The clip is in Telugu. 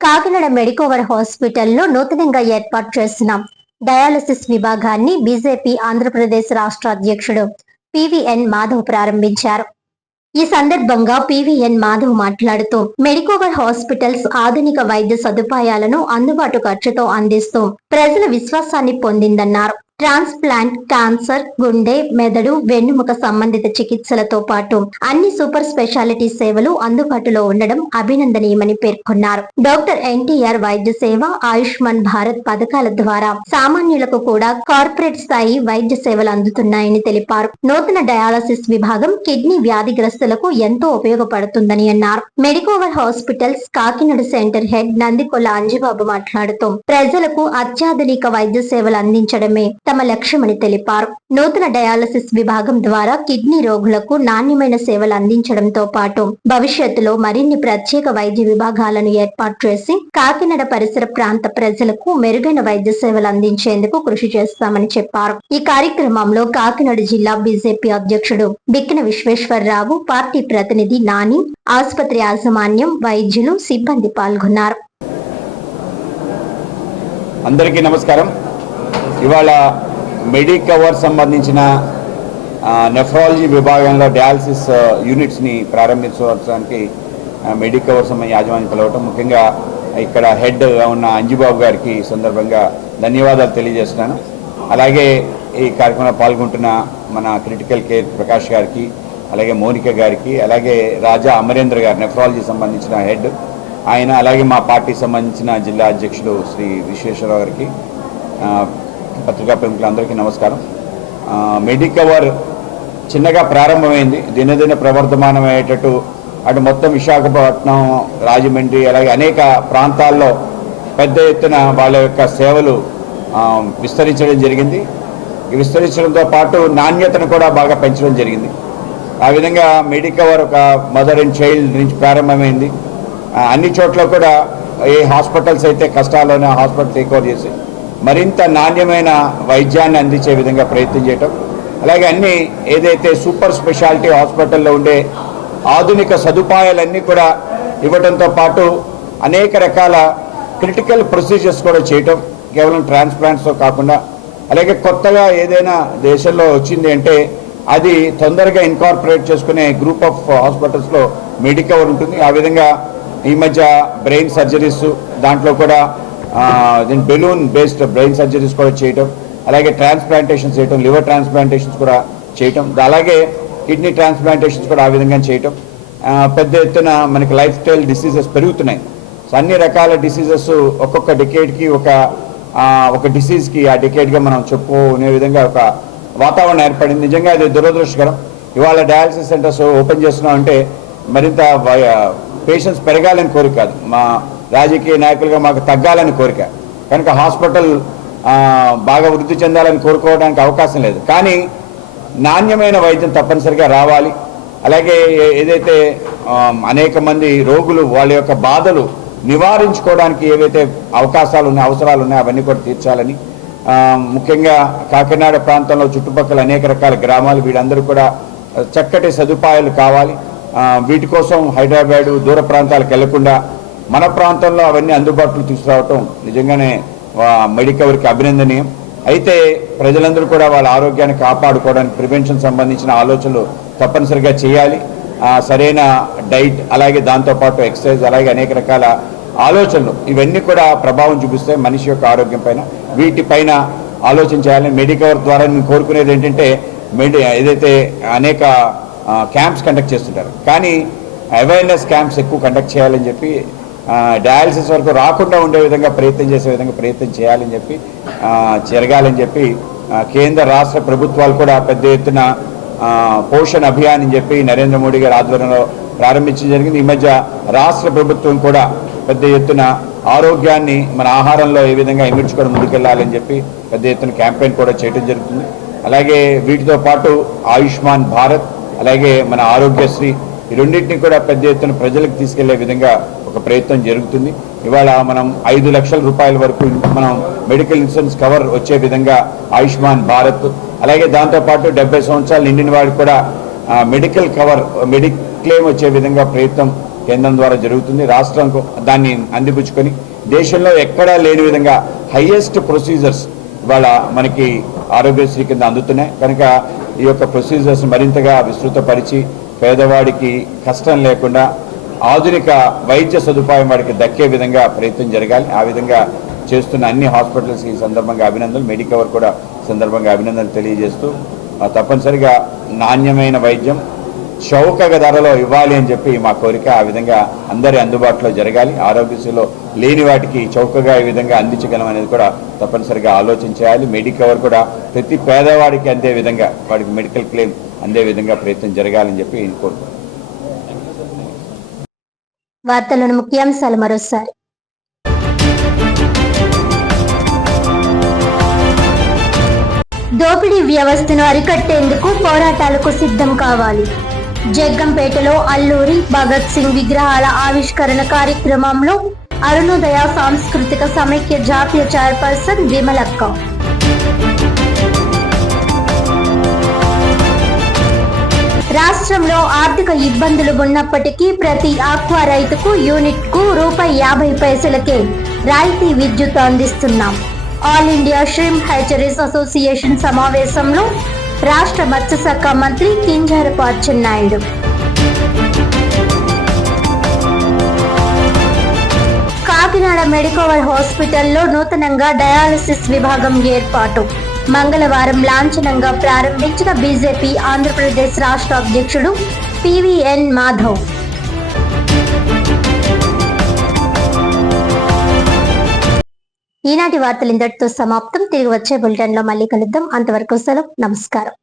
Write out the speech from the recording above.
కాకినాడ మెడికోవర్ హాస్పిటల్లో నూతనంగా ఏర్పాటు చేసిన డయాలసిస్ విభాగాన్ని బీజేపీ ఆంధ్రప్రదేశ్ రాష్ట్ర అధ్యక్షుడు పివిఎన్ మాధవ్ ప్రారంభించారు. ఈ సందర్భంగా పివిఎన్ మాధవ్ మాట్లాడుతూ మెడికోవర్ హాస్పిటల్స్ ఆధునిక వైద్య సదుపాయాలను అందుబాటు ఖర్చుతో అందిస్తూ ప్రజల విశ్వాసాన్ని పొందిందన్నారు. ట్రాన్స్ప్లాంట్, క్యాన్సర్, గుండె, మెదడు, వెన్నుముక సంబంధిత చికిత్సలతో పాటు అన్ని సూపర్ స్పెషాలిటీ సేవలు అందుబాటులో ఉండడం అభినందనీయమని పేర్కొన్నారు. డాక్టర్ ఎన్టీఆర్ వైద్య సేవ, ఆయుష్మాన్ భారత్ పథకాల ద్వారా సామాన్యులకు కూడా కార్పొరేట్ స్థాయి వైద్య సేవలు అందుతున్నాయని తెలిపారు. నూతన డయాలసిస్ విభాగం కిడ్నీ వ్యాధిగ్రస్తులకు ఎంతో ఉపయోగపడుతుందని అన్నారు. Medicover hospitals Kakinada centre head Nandikolla Anjibabu మాట్లాడుతూ ప్రజలకు అత్యాధునిక వైద్య సేవలు అందించడమే తమ లక్ష్యమని తెలిపారు. నూతన డయాలసిస్ విభాగం ద్వారా కిడ్నీ రోగులకు నాణ్యమైన సేవలు అందించడంతో పాటు భవిష్యత్తులో మరిన్ని ప్రత్యేక వైద్య విభాగాలను ఏర్పాటు చేసి కాకినాడ పరిసర ప్రాంత ప్రజలకు మెరుగైన వైద్య సేవలు అందించేందుకు కృషి చేస్తామని చెప్పారు. ఈ కార్యక్రమంలో కాకినాడ జిల్లా బీజేపీ అధ్యక్షుడు బిక్కిన విశ్వేశ్వరరావు, పార్టీ ప్రతినిధి నాని, ఆసుపత్రి యాజమాన్యం, వైద్యులు, సిబ్బంది పాల్గొన్నారు. అందరికీ నమస్కారం. ఇవాళ మెడికవర్ సంబంధించిన నెఫ్రాలజీ విభాగంలో డయాలసిస్ యూనిట్స్ని ప్రారంభించడానికి మెడికవర్ సంబంధించిన యాజమాన్యం పిలవటం, ముఖ్యంగా ఇక్కడ హెడ్గా ఉన్న అంజిబాబు గారికి సందర్భంగా ధన్యవాదాలు తెలియజేస్తున్నాను. అలాగే ఈ కార్యక్రమంలో పాల్గొంటున్న మన క్రిటికల్ కేర్ ప్రకాష్ గారికి, అలాగే మోనిక గారికి, అలాగే రాజా అమరేంద్ర గారు నెఫ్రాలజీ సంబంధించిన హెడ్ ఆయన, అలాగే మా పార్టీకి సంబంధించిన జిల్లా అధ్యక్షుడు శ్రీ విశ్వేశ్వరరావు గారికి, పత్రికా ప్రముఖులందరికీ నమస్కారం. మెడికవర్ చిన్నగా ప్రారంభమైంది, దినదిన ప్రవర్ధమానమయ్యేటట్టు అటు మొత్తం విశాఖపట్నం, రాజమండ్రి, అలాగే అనేక ప్రాంతాల్లో పెద్ద ఎత్తున వాళ్ళ యొక్క సేవలు విస్తరించడం జరిగింది. విస్తరించడంతో పాటు నాణ్యతను కూడా బాగా పెంచడం జరిగింది. ఆ విధంగా మెడికవర్ ఒక మదర్ అండ్ చైల్డ్ నుంచి ప్రారంభమైంది. అన్ని చోట్ల కూడా ఏ హాస్పిటల్స్ అయితే కష్టాల్లోనే హాస్పిటల్ టేక్ ఓవర్ చేసి మరింత నాణ్యమైన వైద్యాన్ని అందించే విధంగా ప్రయత్నం చేయటం, అలాగే అన్ని ఏదైతే సూపర్ స్పెషాలిటీ హాస్పిటల్లో ఉండే ఆధునిక సదుపాయాలన్నీ కూడా ఇవ్వడంతో పాటు అనేక రకాల క్రిటికల్ ప్రొసీజర్స్ కూడా చేయటం, కేవలం ట్రాన్స్ప్లాంట్స్తో కాకుండా, అలాగే కొత్తగా ఏదైనా దేశంలో వచ్చింది అంటే అది తొందరగా ఇన్కార్పొరేట్ చేసుకునే గ్రూప్ ఆఫ్ హాస్పిటల్స్లో మెడికవర్ ఉంటుంది. ఆ విధంగా ఈ మధ్య బ్రెయిన్ సర్జరీస్ దాంట్లో కూడా బెలూన్ బేస్డ్ బ్రెయిన్ సర్జరీస్ కూడా చేయటం, అలాగే ట్రాన్స్ప్లాంటేషన్స్ చేయటం, లివర్ ట్రాన్స్ప్లాంటేషన్స్ కూడా చేయటం, అలాగే కిడ్నీ ట్రాన్స్ప్లాంటేషన్స్ కూడా ఆ విధంగా చేయటం. పెద్ద ఎత్తున మనకి లైఫ్ స్టైల్ డిసీజెస్ పెరుగుతున్నాయి. సో అన్ని రకాల డిసీజెస్ ఒక్కొక్క డికేడ్కి ఒక డిసీజ్కి ఆ డికేడ్గా మనం చెప్పుకునే విధంగా ఒక వాతావరణం ఏర్పడింది. నిజంగా అది దురదృష్టకరం. ఇవాళ డయాలసిస్ సెంటర్స్ ఓపెన్ చేస్తున్నామంటే మరింత పేషెంట్స్ పెరగాలని కోరిక కాదు, మా రాజకీయ నాయకులుగా మాకు తగ్గాలని కోరిక. కనుక హాస్పిటల్ బాగా వృద్ధి చెందాలని కోరుకోవడానికి అవకాశం లేదు. కానీ నాణ్యమైన వైద్యం తప్పనిసరిగా రావాలి. అలాగే ఏదైతే అనేక మంది రోగులు వాళ్ళ యొక్క బాధలు నివారించుకోవడానికి ఏవైతే అవకాశాలు ఉన్నాయి, అవసరాలు ఉన్నాయి, అవన్నీ కూడా తీర్చాలని, ముఖ్యంగా కాకినాడ ప్రాంతంలో చుట్టుపక్కల అనేక రకాల గ్రామాలు వీళ్ళందరూ కూడా చక్కటి సదుపాయాలు కావాలి. వీటి కోసం హైదరాబాదు దూర ప్రాంతాలకు వెళ్లకుండా మన ప్రాంతంలో అవన్నీ అందుబాటులో తీసుకురావటం నిజంగానే మెడికవర్కి అభినందనీయం. అయితే ప్రజలందరూ కూడా వాళ్ళ ఆరోగ్యాన్ని కాపాడుకోవడానికి ప్రివెన్షన్ సంబంధించిన ఆలోచనలు తప్పనిసరిగా చేయాలి. సరైన డైట్, అలాగే దాంతోపాటు ఎక్సర్సైజ్, అలాగే అనేక రకాల ఆలోచనలు ఇవన్నీ కూడా ప్రభావం చూపిస్తాయి మనిషి యొక్క ఆరోగ్యం పైన. వీటిపైన ఆలోచన చేయాలని మెడికవర్ ద్వారా నేను కోరుకునేది ఏంటంటే, ఏదైతే అనేక క్యాంప్స్ కండక్ట్ చేస్తుంటారు, కానీ అవేర్నెస్ క్యాంప్స్ ఎక్కువ కండక్ట్ చేయాలని చెప్పి, డయాలసిస్ వరకు రాకుండా ఉండే విధంగా ప్రయత్నం చేసే విధంగా ప్రయత్నం చేయాలని చెప్పి, జరగాలని చెప్పి కేంద్ర రాష్ట్ర ప్రభుత్వాలు కూడా పెద్ద ఎత్తున పోషణ్ అభియాన్ అని చెప్పి నరేంద్ర మోడీ గారి ఆధ్వర్యంలో ప్రారంభించడం జరిగింది. ఈ మధ్య రాష్ట్ర ప్రభుత్వం కూడా పెద్ద ఎత్తున ఆరోగ్యాన్ని మన ఆహారంలో ఏ విధంగా ఇమిడ్చుకొని ముందుకెళ్లాలని చెప్పి పెద్ద ఎత్తున క్యాంపెయిన్ కూడా చేయడం జరుగుతుంది. అలాగే వీటితో పాటు ఆయుష్మాన్ భారత్, అలాగే మన ఆరోగ్యశ్రీ, ఈ రెండింటినీ కూడా పెద్ద ఎత్తున ప్రజలకు తీసుకెళ్లే విధంగా ఒక ప్రయత్నం జరుగుతుంది. ఇవాళ మనం 5 లక్షల రూపాయల వరకు మనం మెడికల్ ఇన్సూరెన్స్ కవర్ వచ్చే విధంగా ఆయుష్మాన్ భారత్, అలాగే దాంతోపాటు 70 సంవత్సరాలు నిండిన వాడికి కూడా మెడికల్ కవర్, క్లెయిమ్ వచ్చే విధంగా ప్రయత్నం కేంద్రం ద్వారా జరుగుతుంది. రాష్ట్రం దాన్ని అందిపుచ్చుకొని దేశంలో ఎక్కడా లేని విధంగా హైయెస్ట్ ప్రొసీజర్స్ ఇవాళ మనకి ఆరోగ్యశ్రీ కింద అందుతున్నాయి. కనుక ఈ యొక్క ప్రొసీజర్స్ మరింతగా విస్తృతపరిచి పేదవాడికి కష్టం లేకుండా ఆధునిక వైద్య సదుపాయం వాడికి దక్కే విధంగా ప్రయత్నం జరగాలి. ఆ విధంగా చేస్తున్న అన్ని హాస్పిటల్స్కి ఈ సందర్భంగా అభినందనలు, మెడికవర్ కూడా సందర్భంగా అభినందనలు తెలియజేస్తూ తప్పనిసరిగా నాణ్యమైన వైద్యం చౌక ధరలో ఇవ్వాలి అని చెప్పి మా కోరిక. ఆ విధంగా అందరి అందుబాటులో జరగాలి. ఆరోగ్యశ్రీలో లేని వాటికి చౌకగా ఈ విధంగా అందించగలం అనేది కూడా తప్పనిసరిగా ఆలోచించాలి. మెడికవర్ కూడా ప్రతి పేదవాడికి అందే విధంగా వాడికి మెడికల్ క్లెయిమ్ అందే విధంగా ప్రయత్నం జరగాలని చెప్పి కోరుకుంటున్నాను. వార్తలను ముఖ్యాంశాలు మరోసారి. దోపిడీ వ్యవస్థను అరికట్టేందుకు పోరాటాలకు సిద్ధం కావాలి. జగ్గంపేటలో అల్లూరి భగత్ సింగ్ విగ్రహాల ఆవిష్కరణ కార్యక్రమంలో అరుణోదయ సాంస్కృతిక సమైక్య జాతీయ చైర్పర్సన్ విమలక్క. రాష్ట్రంలో ఆర్థిక ఇబ్బందులు ఉన్నప్పటికీ ప్రతి ఆక్వా రైతుకు యూనిట్కు ₹50 రాయితీ విద్యుత్ అందిస్తున్నాం. ఆల్ ఇండియా ష్రిమ్ హ్యాచరీస్ అసోసియేషన్ సమావేశంలో రాష్ట్ర మత్స్యశాఖ మంత్రి కింజరాపు అచ్చెన్నాయుడు. కాకినాడ మెడికవర్ హాస్పిటల్లో నూతనంగా డయాలసిస్ విభాగం ఏర్పాటు. మంగళవారం లాంఛనంగా ప్రారంభించిన బీజేపీ ఆంధ్రప్రదేశ్ రాష్ట్ర అధ్యక్షుడు PVN మాధవ్. ఈనాటి వార్తలు ఇంతటితో సమాప్తం. తిరిగి వచ్చే బులెటిన్లో మళ్ళీ కలుద్దాం. అంతవరకు సెలవు. నమస్కారం.